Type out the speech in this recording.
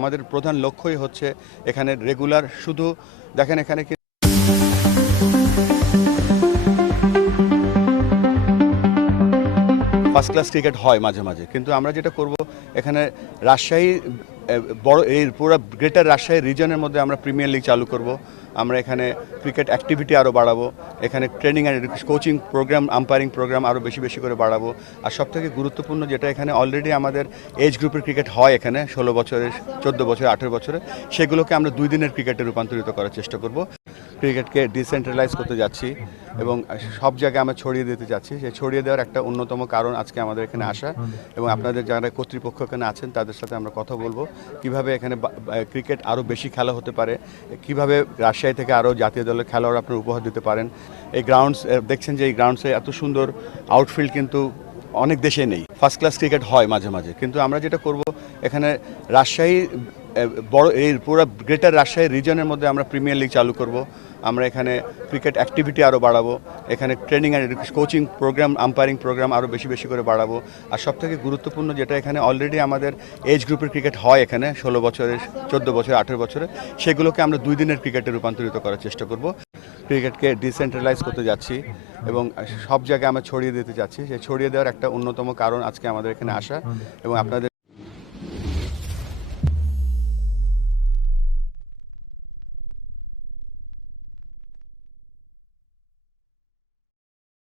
আমাদের প্রধান লক্ষ্যই হচ্ছে এখানে রেগুলার, শুধু দেখেন এখানে কি ফার্স্ট ক্লাস ক্রিকেট হয় মাঝে মাঝে, কিন্তু আমরা যেটা করব, এখানে রাজশাহী বড়, এই পুরো গ্রেটার রাজশাহী রিজনের মধ্যে আমরা প্রিমিয়ার লিগ চালু করব। আমরা এখানে ক্রিকেট অ্যাক্টিভিটি আরও বাড়াবো। এখানে training and coaching program umpiring program আরও বেশি বেশি করে বাড়াবো। আর সবথেকে গুরুত্বপূর্ণ যেটা এখানে অলরেডি আমাদের এজ গ্রুপের ক্রিকেট হয় এখানে, ষোলো বছরের, চোদ্দ বছর, আঠেরো বছরে সেগুলোকে আমরা দুই দিনের ক্রিকেটে রূপান্তরিত করার চেষ্টা করব। ক্রিকেটকে ডিসেন্ট্রালাইজ করতে যাচ্ছি এবং সব জায়গায় আমরা ছড়িয়ে দিতে যাচ্ছি। সেই ছড়িয়ে দেওয়ার একটা অন্যতম কারণ আজকে আমাদের এখানে আসা এবং আপনাদের যারা কর্তৃপক্ষ এখানে আছেন, তাদের সাথে আমরা কথা বলব। কীভাবে এখানে ক্রিকেট আরও বেশি খেলা হতে পারে, কীভাবে রাজশাহী থেকে আরও জাতীয় দলের খেলোয়াড় আপনার উপহার দিতে পারেন। এই গ্রাউন্ডস দেখছেন যে এই গ্রাউন্ডসে এত সুন্দর আউটফিল্ড কিন্তু অনেক দেশে নেই। ফার্স্ট ক্লাস ক্রিকেট হয় মাঝে মাঝে। কিন্তু আমরা যেটা করব, এখানে রাজশাহী বড়, এই পুরো গ্রেটার রাজশাহী রিজনের মধ্যে আমরা প্রিমিয়ার লিগ চালু করব। আমরা এখানে ক্রিকেট অ্যাক্টিভিটি আরও বাড়াবো। এখানে training and coaching program umpiring program আরও বেশি বেশি করে বাড়াবো। আর সবথেকে গুরুত্বপূর্ণ যেটা এখানে অলরেডি আমাদের এজ গ্রুপের ক্রিকেট হয় এখানে, ষোলো বছরের, চোদ্দ বছর, আঠেরো বছরে, সেগুলোকে আমরা দুই দিনের ক্রিকেটে রূপান্তরিত করার চেষ্টা করব। ক্রিকেটকে ডিসেন্ট্রালাইজ করতে যাচ্ছি এবং সব জায়গায় আমরা ছড়িয়ে দিতে যাচ্ছি। সেই ছড়িয়ে দেওয়ার একটা অন্যতম কারণ আজকে আমাদের এখানে আসা এবং আপনাদের